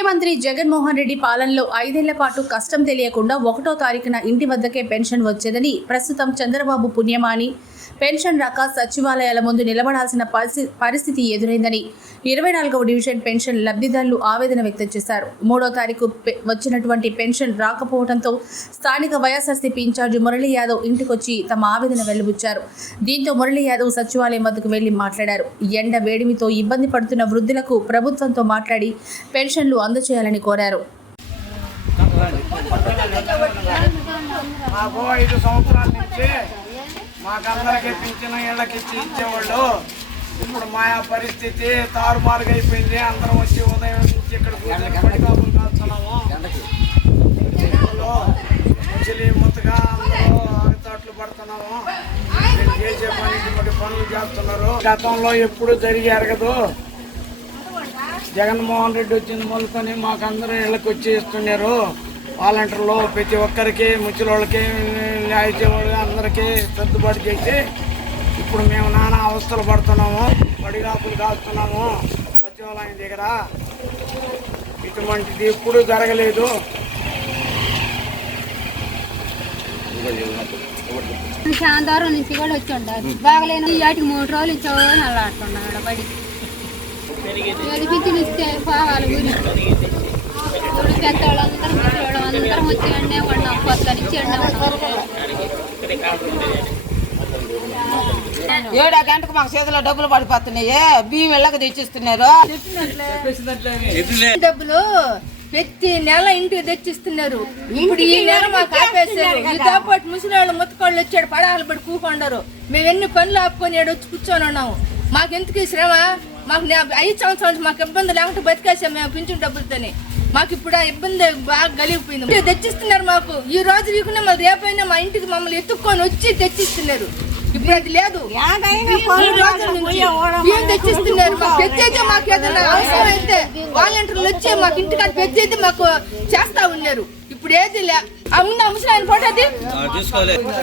ముఖ్యమంత్రి జగన్మోహన్ రెడ్డి పాలనలో ఐదేళ్ళ పాటు కష్టం తెలియకుండా ఒకటో తారీఖున ఇంటి వద్దకే పెన్షన్ వచ్చేదని ప్రస్తుతం చంద్రబాబు పుణ్యమాని. పెన్షన్ రాక సచివాలయాల ముందు నిలబడాల్సిన పరిస్థితి ఎదురైందని ఇరవై నాలుగవ డివిజన్ పెన్షన్ లబ్ధిదారులు ఆవేదన వ్యక్తం చేశారు. మూడో తారీఖు పె- వచ్చినటువంటి పెన్షన్ రాకపోవడంతో స్థానిక వైఎస్ఆర్సీపీ ఇన్ఛార్జి మురళీ యాదవ్ ఇంటికొచ్చి తమ ఆవేదన వెలుబుచ్చారు. దీంతో మురళీ యాదవ్ సచివాలయం వద్దకు వెళ్ళి మాట్లాడారు. ఎండ వేడిమితో ఇబ్బంది పడుతున్న వృద్ధులకు ప్రభుత్వంతో మాట్లాడి పెన్షన్లు అందజేయాలని కోరారు. మాకు ఐదు సంవత్సరాల నుంచి మాకందరికీ పింఛను ఇళ్ళకి ఇచ్చి ఇచ్చేవాళ్ళు. ఇప్పుడు మా పరిస్థితి తారుమారుగా అయిపోయింది. అందరం వచ్చి ఉదయం నుంచి ఇక్కడ కూర్చొని పడికాపులు కాస్తున్నాము ముసలి ముత్తగా అందరూ ఆగతాట్లు పడుతున్నాము. చేసే పని పనులు చేస్తున్నారు. గతంలో ఎప్పుడు జరిగి ఎరగదు జగన్మోహన్ రెడ్డి వచ్చింది మొదలుకొని మాకు అందరూ ఇళ్ళకి వచ్చి ఇస్తున్నారు. వాలంటీర్లు ప్రతి ఒక్కరికి ముచ్చిలోళ్ళకి న్యాయచేవాళ్ళు అందరికీ సర్దుబాటు చేసి ఇప్పుడు మేము నానా అవస్థలు పడుతున్నాము పడిగాపులు కాస్తున్నాము. సచివాలయం దగ్గర ఇటువంటిది ఎప్పుడు జరగలేదు. చాలా దూరం నుంచి కూడా వచ్చి ఉండాలి. బాగలేని వాటికి మూడు రోజులు ఇచ్చావు అలా ఆడుతున్నాడు బడికి వాళ్ళందరం ఉన్నాం కొత్త నుంచి ఉన్నాం. ఏడో గంటకు మాకు చేతిలో డబ్బులు పడిపోతున్నాయి. బియ్యం ఇళ్ళకి తెచ్చిస్తున్నారు. డబ్బులు ప్రతి నెల ఇంటికి తెచ్చిస్తున్నారు. ఇప్పుడు ఈ నెల మాకు ఆపేశారు. ఇదితో పాటు ముసలి వాళ్ళు ముత్తకోళ్ళు వచ్చాడు పడాలు పడి కూకొండరు. మేము ఎన్ని పనులు ఆపుకొని ఈడ వచ్చి కూర్చొని ఉన్నాము మాకు ఎందుకు ఈ శ్రమ? మాకు ఐదు సంవత్సరాల నుంచి మాకు ఇబ్బంది లేకుండా బతికేసాం మేము పింఛన్ డబ్బులతోని. మాకు ఇప్పుడు ఆ ఇబ్బంది బాగా గలిగిపోయింది తెచ్చిస్తున్నారు మాకు. ఈ రోజు వీకున్నా మళ్ళీ రేపైనా మా ఇంటికి మమ్మల్ని ఎత్తుక్కొని వచ్చి తెచ్చిస్తున్నారు. ఇప్పుడు అది లేదు. బియ్యం తెచ్చిస్తున్నారు మాకు. తెచ్చైతే మాకు ఏదైనా అవసరం అయితే వాలంటీర్లు వచ్చి మాకు ఇంటికాడ తెచ్చైతే మాకు చేస్తా ఉన్నారు. ఇప్పుడు ఏది లే ఆ ముందు ఆ ముసలాయన పోటీ పోలేకుండా